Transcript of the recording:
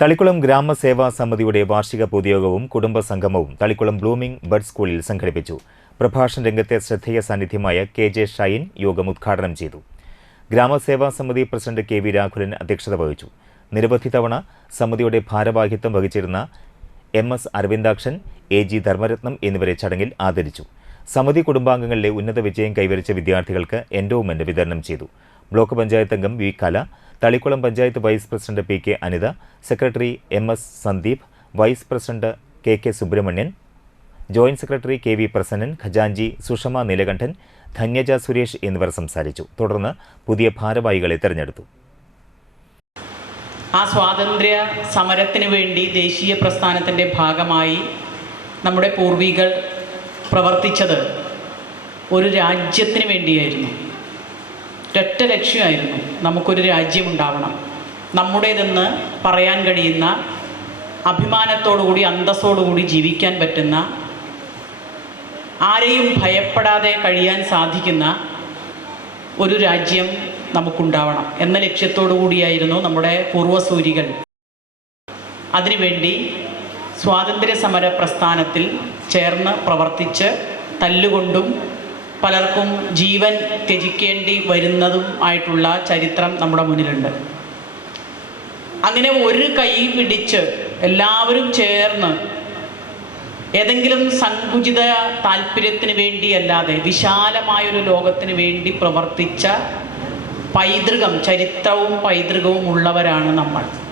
തളിക്കുളം ഗ്രാമസേവാ സമിതിയുടെ വാർഷിക പൊതുയോഗവും കുടുംബ സംഗമവും തളിക്കുളം ബ്ലൂമിംഗ് ബഡ് സ്കൂളിൽ സംഘടിപ്പിച്ചു. പ്രഭാഷണ രംഗത്തെ ശ്രദ്ധേയ സാന്നിധ്യമായ കെ ജെ ഷൈൻ യോഗം ഉദ്ഘാടനം ചെയ്തു. ഗ്രാമസേവാ സമിതി പ്രസിഡന്റ് കെ വി രാഘുലൻ അധ്യക്ഷത വഹിച്ചു. നിരവധി തവണ സമിതിയുടെ ഭാരവാഹിത്വം വഹിച്ചിരുന്ന M S Aravindakshan A G Dharmaratnam എന്നിവരെ ചടങ്ങിൽ ആദരിച്ചു. സമിതി കുടുംബാംഗങ്ങളിലെ ഉന്നത വിജയം കൈവരിച്ച വിദ്യാർത്ഥികൾക്ക് എൻഡോവ്മെന്റ് വിതരണം ചെയ്തു. ബ്ലോക്ക് പഞ്ചായത്ത് അംഗം V Kala Thalikkulam panchayat vice president P K Anitha secretary M S Sandeep vice president K K Subramanian joint secretary K V Prasannan ഖജാൻജി Sushama Neelakantan Dhanyaja Suresh എന്നിവർ സംസാരിച്ചു. തുടർന്ന് പുതിയ ഭാരവാഹികളെ തെരഞ്ഞെടുത്തു. ആ സ്വാതന്ത്ര്യ സമരത്തിന് വേണ്ടി ദേശീയ പ്രസ്ഥാനത്തിന്റെ ഭാഗമായി നമ്മുടെ പൂർവികൾ പ്രവർത്തിച്ചത് ഒരു രാജ്യത്തിന് വേണ്ടിയായിരുന്നു. ഒറ്റ ലക്ഷ്യമായിരുന്നു നമുക്കൊരു രാജ്യമുണ്ടാവണം. നമ്മുടേതെന്ന് പറയാൻ കഴിയുന്ന അഭിമാനത്തോടുകൂടി അന്തസ്സോടുകൂടി ജീവിക്കാൻ പറ്റുന്ന ആരെയും ഭയപ്പെടാതെ കഴിയാൻ സാധിക്കുന്ന ഒരു രാജ്യം നമുക്കുണ്ടാവണം എന്ന ലക്ഷ്യത്തോടു കൂടിയായിരുന്നു നമ്മുടെ പൂർവസൂരികൾ. അതിനുവേണ്ടി സ്വാതന്ത്ര്യ സമര പ്രസ്ഥാനത്തിൽ ചേർന്ന് പ്രവർത്തിച്ച് തല്ലുകൊണ്ടും പലർക്കും ജീവൻ ത്യജിക്കേണ്ടി വരുന്നതും ആയിട്ടുള്ള ചരിത്രം നമ്മുടെ മുന്നിലുണ്ട്. അങ്ങനെ ഒരു കൈ പിടിച്ച് എല്ലാവരും ചേർന്ന് ഏതെങ്കിലും സങ്കുചിത താല്പര്യത്തിന് വേണ്ടിയല്ലാതെ വിശാലമായൊരു ലോകത്തിന് വേണ്ടി പ്രവർത്തിച്ച പൈതൃകം ചരിത്രവും പൈതൃകവും ഉള്ളവരാണ് നമ്മൾ.